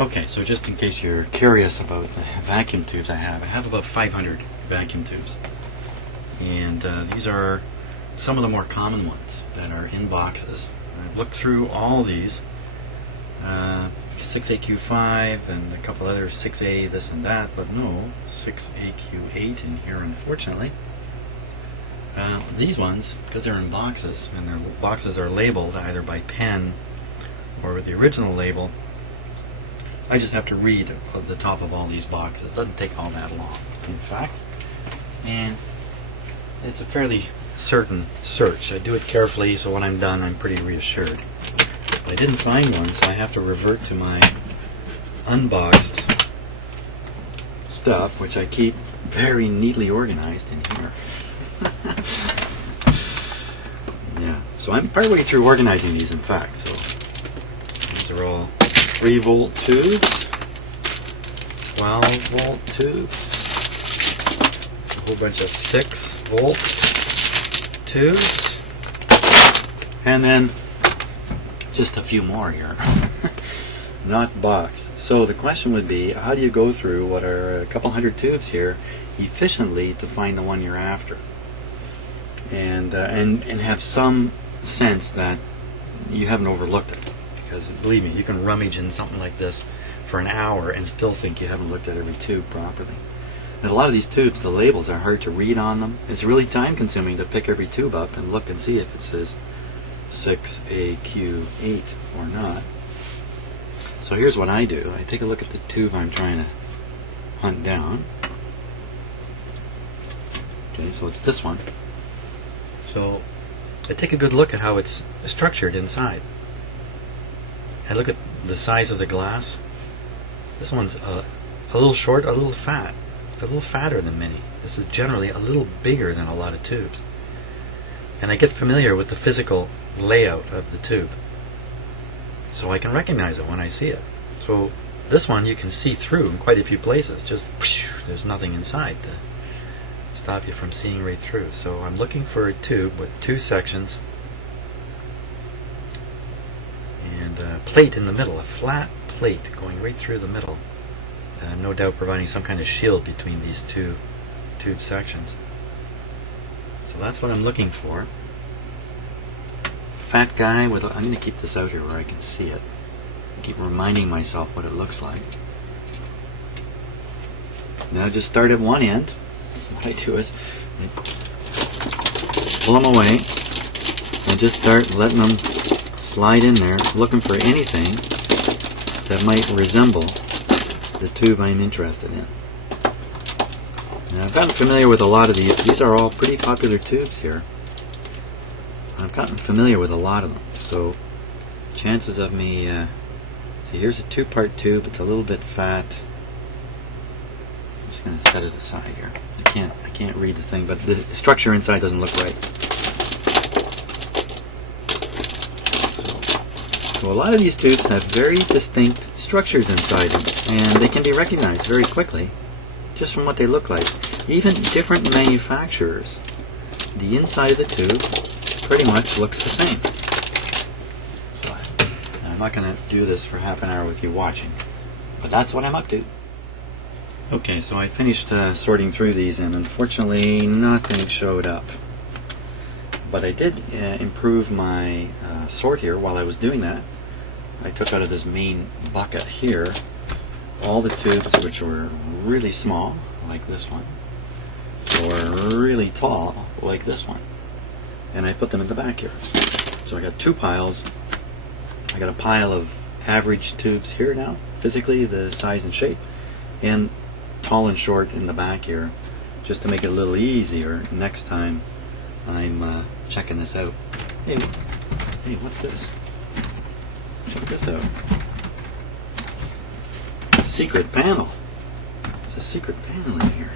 Okay, so just in case you're curious about the vacuum tubes I have about 500 vacuum tubes. And these are some of the more common ones that are in boxes. I've looked through all these, 6AQ5 and a couple other 6A this and that, but no 6AQ8 in here, unfortunately. These ones, because they're in boxes, and their boxes are labeled either by pen or with the original label, I just have to read the top of all these boxes. It doesn't take all that long, in fact. And it's a fairly certain search. I do it carefully, so when I'm done, I'm pretty reassured. If I didn't find one, so I have to revert to my unboxed stuff, which I keep very neatly organized in here. Yeah, so I'm partway through organizing these, in fact. So these are all 3-volt tubes, 12-volt tubes, a whole bunch of 6-volt tubes, and then just a few more here, not boxed. So the question would be, how do you go through what are a couple hundred tubes here efficiently to find the one you're after, and have some sense that you haven't overlooked it? Because believe me, you can rummage in something like this for an hour and still think you haven't looked at every tube properly. And a lot of these tubes, the labels are hard to read on them. It's really time consuming to pick every tube up and look and see if it says 6AQ8 or not. So here's what I do. I take a look at the tube I'm trying to hunt down. Okay, so it's this one. So I take a good look at how it's structured inside. I look at the size of the glass. This one's a little short, a little fat, a little fatter than many. This is generally a little bigger than a lot of tubes. And I get familiar with the physical layout of the tube, so I can recognize it when I see it. So this one you can see through in quite a few places. Just there's nothing inside to stop you from seeing right through. So I'm looking for a tube with 2 sections and a plate in the middle, a flat plate going right through the middle, no doubt providing some kind of shield between these two tube sections. So that's what I'm looking for. Fat guy with I'm going to keep this out here where I can see it. I keep reminding myself what it looks like. Now just start at one end. What I do is I pull them away and just start letting them slide in there, looking for anything that might resemble the tube I'm interested in. Now I've gotten familiar with a lot of these. These are all pretty popular tubes here. I've gotten familiar with a lot of them. So chances of me, see, here's a 2-part tube. It's a little bit fat. I'm just going to set it aside here. I can't read the thing, but the structure inside doesn't look right. So a lot of these tubes have very distinct structures inside them, and they can be recognized very quickly just from what they look like. Even different manufacturers, the inside of the tube pretty much looks the same. So I'm not going to do this for half an hour with you watching, but that's what I'm up to. Okay, so I finished sorting through these, and unfortunately nothing showed up. But I did improve my sort here while I was doing that. I took out of this main bucket here all the tubes which were really small, like this one, or really tall, like this one, and I put them in the back here. So I got 2 piles. I got a pile of average tubes here now, physically the size and shape, and tall and short in the back here, just to make it a little easier next time I'm checking this out. Hey, what's this? Check this out. A secret panel. There's a secret panel in here.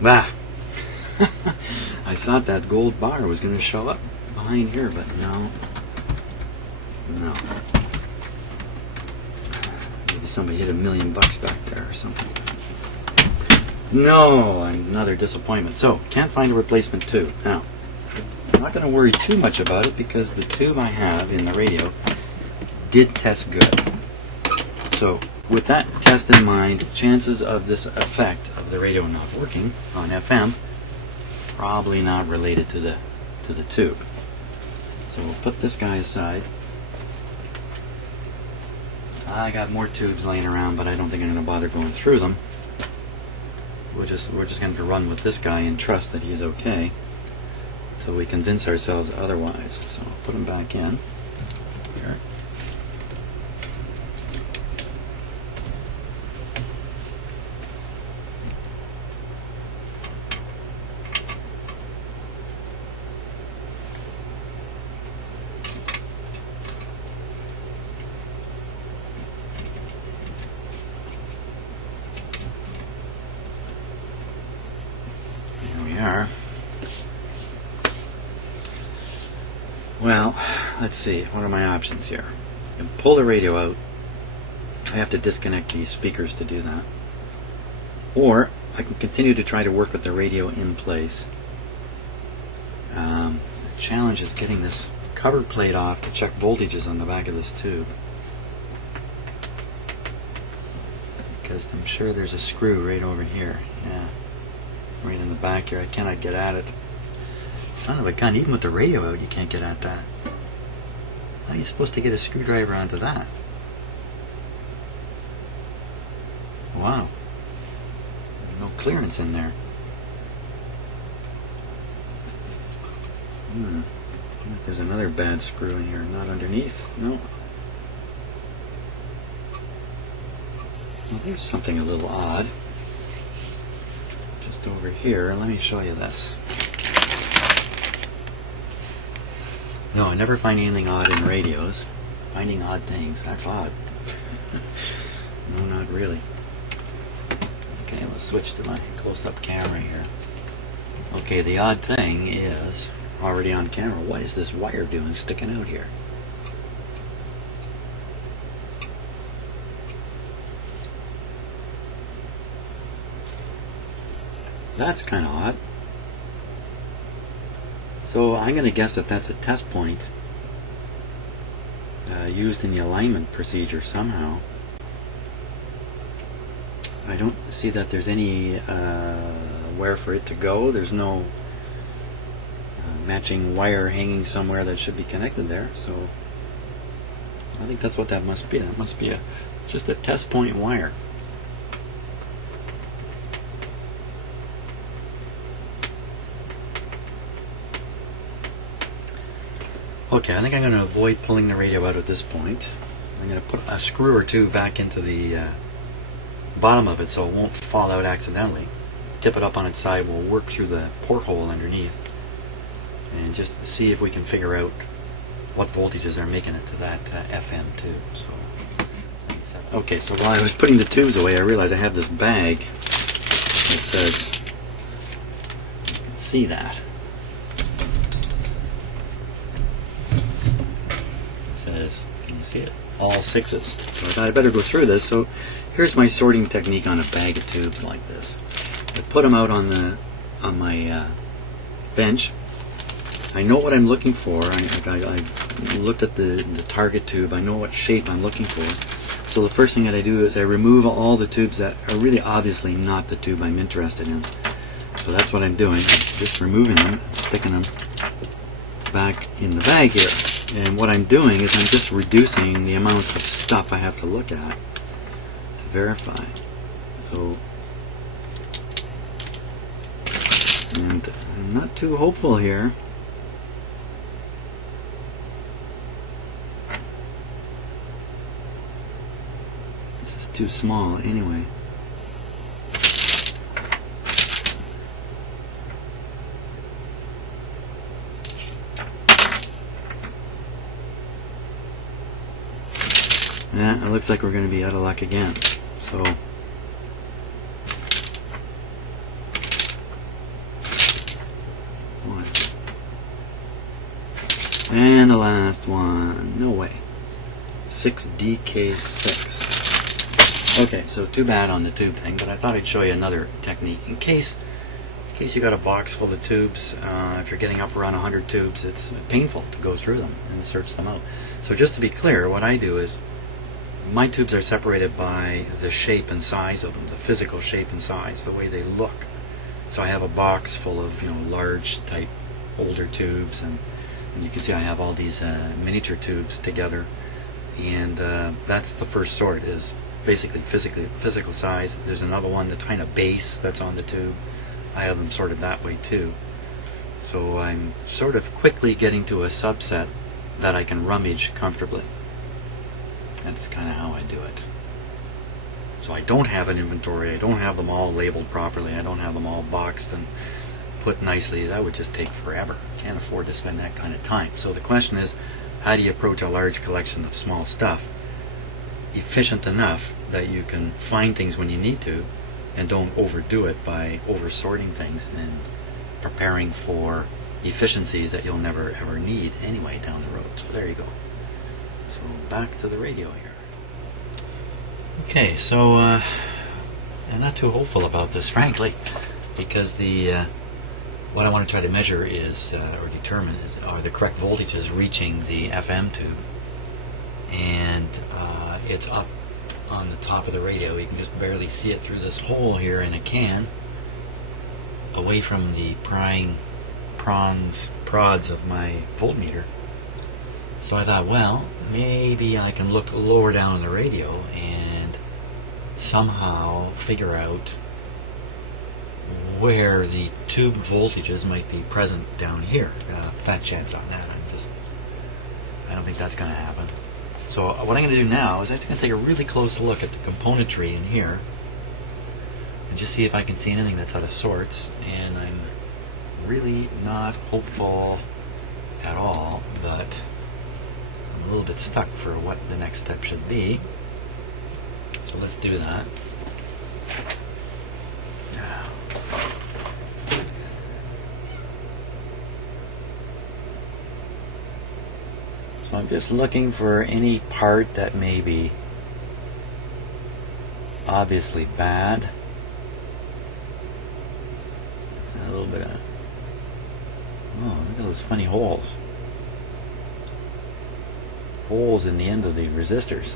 Bah! I thought that gold bar was going to show up behind here, but no. No. Maybe somebody hit $1 million back there or something. No, another disappointment. So, can't find a replacement tube. Now, I'm not going to worry too much about it because the tube I have in the radio did test good. So with that test in mind, chances of this effect of the radio not working on FM probably not related to the tube. So we'll put this guy aside. I got more tubes laying around, but I don't think I'm going to bother going through them. We're just going to run with this guy and trust that he's okay until we convince ourselves otherwise. So I'll put him back in here. Well, let's see, what are my options here? I can pull the radio out. I have to disconnect these speakers to do that. Or I can continue to try to work with the radio in place. The challenge is getting this cover plate off to check voltages on the back of this tube. Because I'm sure there's a screw right over here. Yeah, right in the back here. I cannot get at it. Son of a gun, even with the radio out, you can't get at that. How are you supposed to get a screwdriver onto that? Wow. There's no clearance in there. I wonder if there's another bad screw in here. Not underneath? No. Well, there's something a little odd. Just over here. Let me show you this. No, I never find anything odd in radios. Finding odd things, that's odd. No, not really. Okay, let's switch to my close-up camera here. Okay, the odd thing is already on camera. What is this wire doing sticking out here? That's kind of odd. So I'm going to guess that that's a test point used in the alignment procedure somehow. I don't see that there's any where for it to go. There's no matching wire hanging somewhere that should be connected there. So I think that's what that must be. That must be just a test point wire. Okay, I think I'm going to avoid pulling the radio out at this point. I'm going to put a screw or two back into the bottom of it so it won't fall out accidentally. Tip it up on its side, we'll work through the porthole underneath and just see if we can figure out what voltages are making it to that FM tube. So, okay, so while I was putting the tubes away, I realized I have this bag that says, see that. Can you see it? All sixes. So I thought I'd better go through this. So here's my sorting technique on a bag of tubes like this. I put them out on my bench. I know what I'm looking for. I looked at the target tube. I know what shape I'm looking for. So the first thing that I do is I remove all the tubes that are really obviously not the tube I'm interested in. So that's what I'm doing. Just removing them and sticking them back in the bag here. And what I'm doing is I'm just reducing the amount of stuff I have to look at to verify. So, and I'm not too hopeful here. This is too small anyway. Yeah, it looks like we're going to be out of luck again. So, one. And the last one. No way. 6DK6. Okay, so too bad on the tube thing, but I thought I'd show you another technique in case In case you got a box full of tubes, if you're getting up around 100 tubes, it's painful to go through them and search them out. So just to be clear, what I do is my tubes are separated by the shape and size of them, the physical shape and size, the way they look. So I have a box full of large type older tubes, and you can see I have all these miniature tubes together, and that's the first sort, is basically physical size. There's another one, the kind of base that's on the tube. I have them sorted that way too. So I'm sort of quickly getting to a subset that I can rummage comfortably. That's kind of how I do it. So I don't have an inventory. I don't have them all labeled properly. I don't have them all boxed and put nicely. That would just take forever. Can't afford to spend that kind of time. So the question is, how do you approach a large collection of small stuff efficient enough that you can find things when you need to and don't overdo it by over-sorting things and preparing for efficiencies that you'll never ever need anyway down the road. So there you go. So back to the radio here. Okay, so I'm not too hopeful about this, frankly, because what I want to try to measure is, or determine, are the correct voltages reaching the FM tube, and it's up on the top of the radio. You can just barely see it through this hole here in a can, away from the prods of my voltmeter. So I thought, well, maybe I can look lower down on the radio and somehow figure out where the tube voltages might be present down here. Fat chance on that. I don't think that's going to happen. So what I'm going to do now is I'm just going to take a really close look at the componentry in here and just see if I can see anything that's out of sorts. And I'm really not hopeful at all, but I'm a little bit stuck for what the next step should be. So let's do that. So I'm just looking for any part that may be obviously bad. There's a little bit of, oh, look at those funny holes. Holes in the end of the resistors.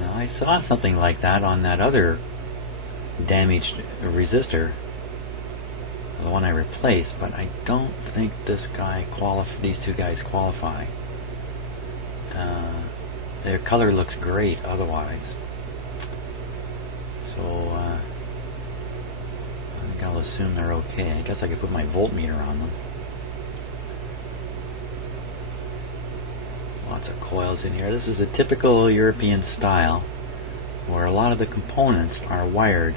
Now, I saw something like that on that other damaged resistor, the one I replaced, but I don't think these two guys qualify. Their color looks great otherwise. So I think I'll assume they're okay. I guess I could put my voltmeter on them. Lots of coils in here. This is a typical European style where a lot of the components are wired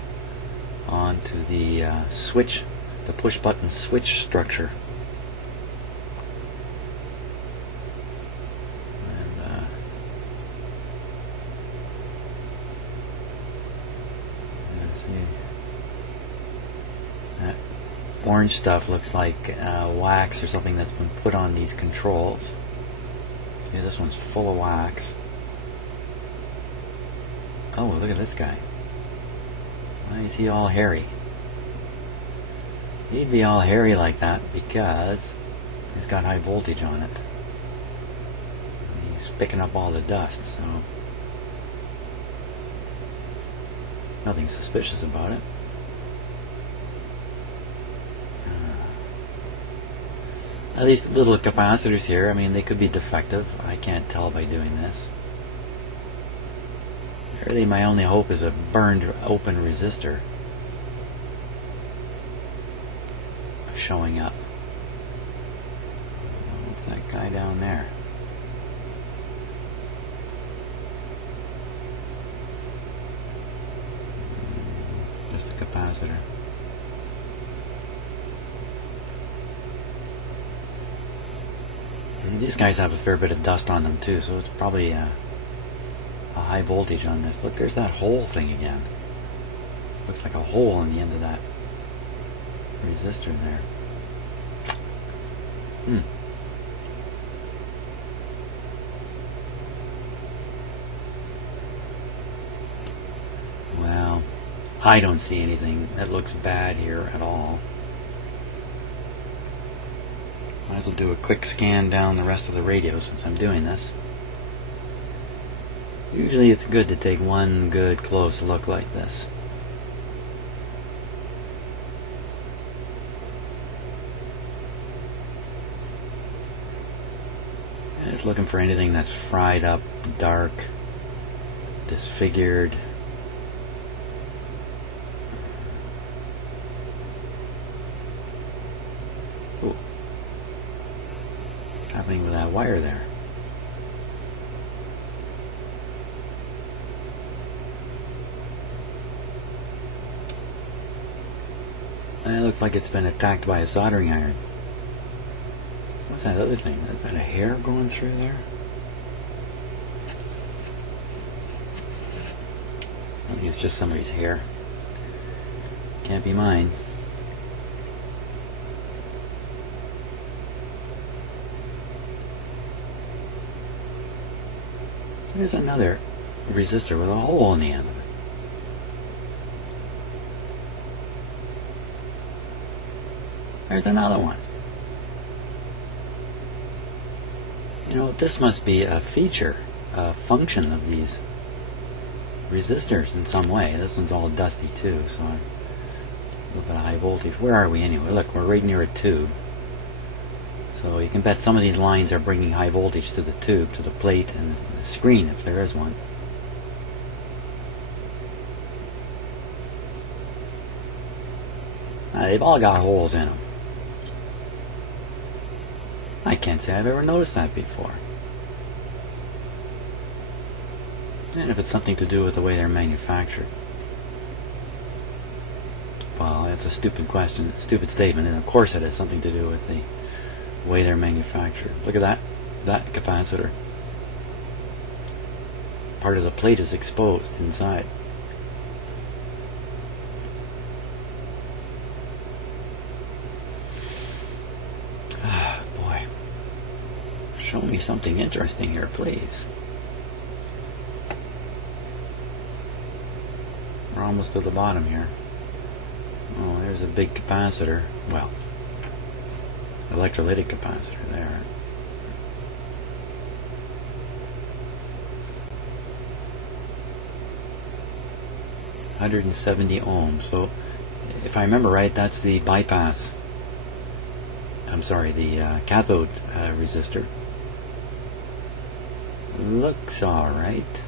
onto the switch, the push button switch structure. And let's see. That orange stuff looks like wax or something that's been put on these controls. Yeah, this one's full of wax. Oh, look at this guy. Why is he all hairy? He'd be all hairy like that because he's got high voltage on it. And he's picking up all the dust, so nothing suspicious about it. These little capacitors here, I mean, they could be defective. I can't tell by doing this. Really, my only hope is a burned open resistor showing up. What's that guy down there? Just a capacitor. And these guys have a fair bit of dust on them too, so it's probably a high voltage on this. Look, there's that hole thing again. Looks like a hole in the end of that resistor there. Well, I don't see anything that looks bad here at all. Might as well do a quick scan down the rest of the radio since I'm doing this. Usually it's good to take one good close look like this. And it's looking for anything that's fried up, dark, disfigured. Ooh. What's happening with that wire there? It looks like it's been attacked by a soldering iron. What's that other thing? Is that a hair going through there? Maybe it's just somebody's hair. Can't be mine. There's another resistor with a hole in the end of it. There's another one. You know, this must be a feature, a function of these resistors in some way. This one's all dusty too, so a little bit of high voltage. Where are we anyway? Look, we're right near a tube. So you can bet some of these lines are bringing high voltage to the tube, to the plate and the screen if there is one. They've all got holes in them. I can't say I've ever noticed that before. And if it's something to do with the way they're manufactured. Well, that's a stupid question, stupid statement, and of course it has something to do with the way they're manufactured. Look at that capacitor. Part of the plate is exposed inside. Show me something interesting here, please. We're almost to the bottom here. Oh, there's a big capacitor. Well, electrolytic capacitor there. $170 ohms. So, if I remember right, that's the bypass. I'm sorry, the cathode resistor. Looks alright.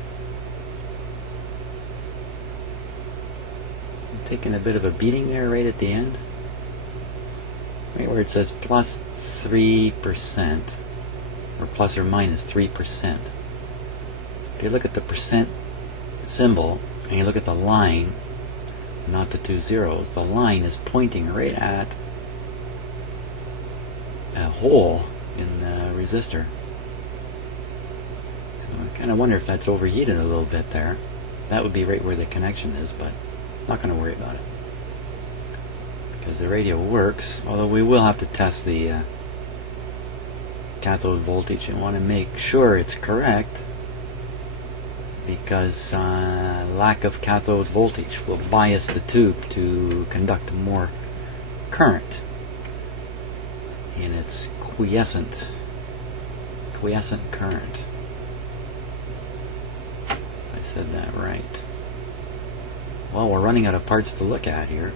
Taking a bit of a beating there right at the end. Right where it says plus 3%, or plus or minus 3%. If you look at the percent symbol, and you look at the line, not the two zeros, the line is pointing right at a hole in the resistor. I kind of wonder if that's overheated a little bit there. That would be right where the connection is, but I'm not going to worry about it. Because the radio works, although we will have to test the cathode voltage and want to make sure it's correct, because lack of cathode voltage will bias the tube to conduct more current in its quiescent current. Said that right. Well, we're running out of parts to look at here.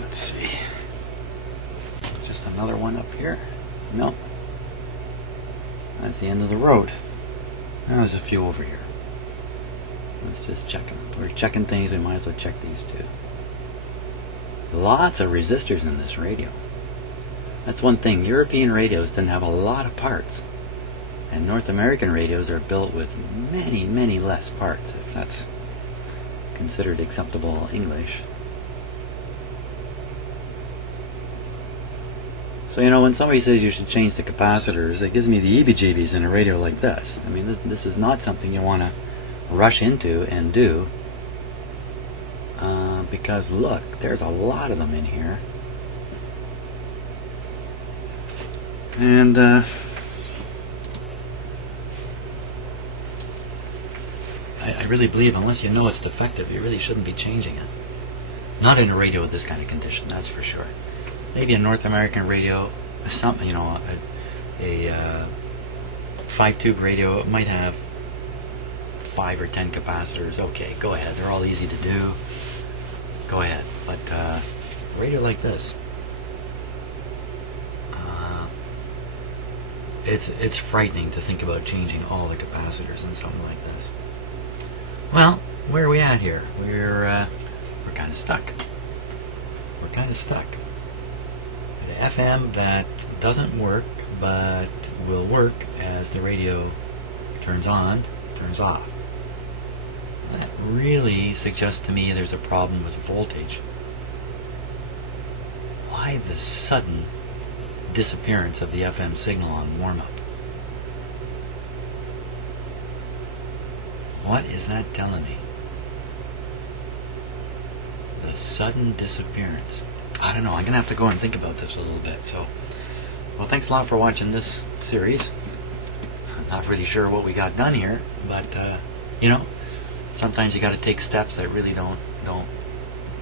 Let's see. Just another one up here? No. That's the end of the road. There's a few over here. Let's just check them. We're checking things, we might as well check these too. Lots of resistors in this radio. That's one thing. European radios didn't have a lot of parts. And North American radios are built with many, many less parts, if that's considered acceptable English. So, you know, when somebody says you should change the capacitors, it gives me the heebie-jeebies in a radio like this. I mean, this is not something you want to rush into and do. because look, there's a lot of them in here. And I really believe unless you know it's defective, you really shouldn't be changing it. Not in a radio with this kind of condition, that's for sure. Maybe a North American radio, something, you know, a 5-tube radio, it might have 5 or 10 capacitors. Okay, go ahead. They're all easy to do. Go ahead. But a radio like this, it's frightening to think about changing all the capacitors in something like this. Well, where are we at here? We're kind of stuck. We're kind of stuck. The FM that doesn't work, but will work as the radio turns on, turns off. That really suggests to me there's a problem with voltage. Why the sudden disappearance of the FM signal on warm-up? What is that telling me? The sudden disappearance. I don't know. I'm going to have to go and think about this a little bit. So, well, thanks a lot for watching this series. I'm not really sure what we got done here, but, you know, sometimes you got to take steps that really don't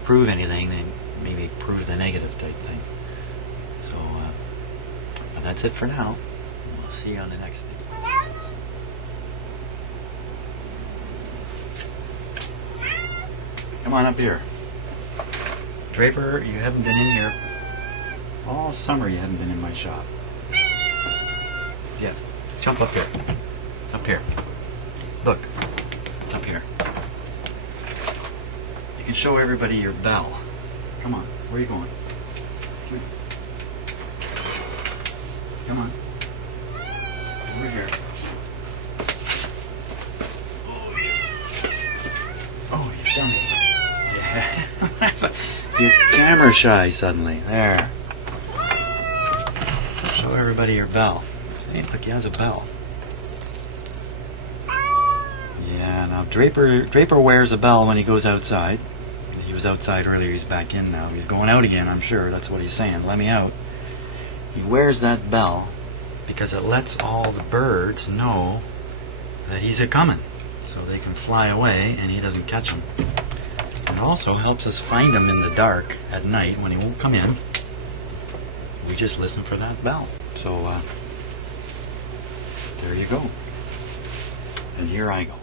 prove anything. They maybe prove the negative type thing. So, but that's it for now. We'll see you on the next video. Come on up here. Draper, you haven't been in here all summer. You haven't been in my shop. Yeah, jump up here. Up here. Look, up here. You can show everybody your bell. Come on, where are you going? Come on. Over here. Oh, you dummy. Yeah. You're camera shy suddenly. There. Show everybody your bell. Hey, look, he has a bell. Yeah, now Draper wears a bell when he goes outside. He was outside earlier, he's back in now. He's going out again, I'm sure. That's what he's saying. Let me out. He wears that bell because it lets all the birds know that he's a-coming, so they can fly away and he doesn't catch them. It also helps us find him in the dark at night when he won't come in. We just listen for that bell. So, there you go. And here I go.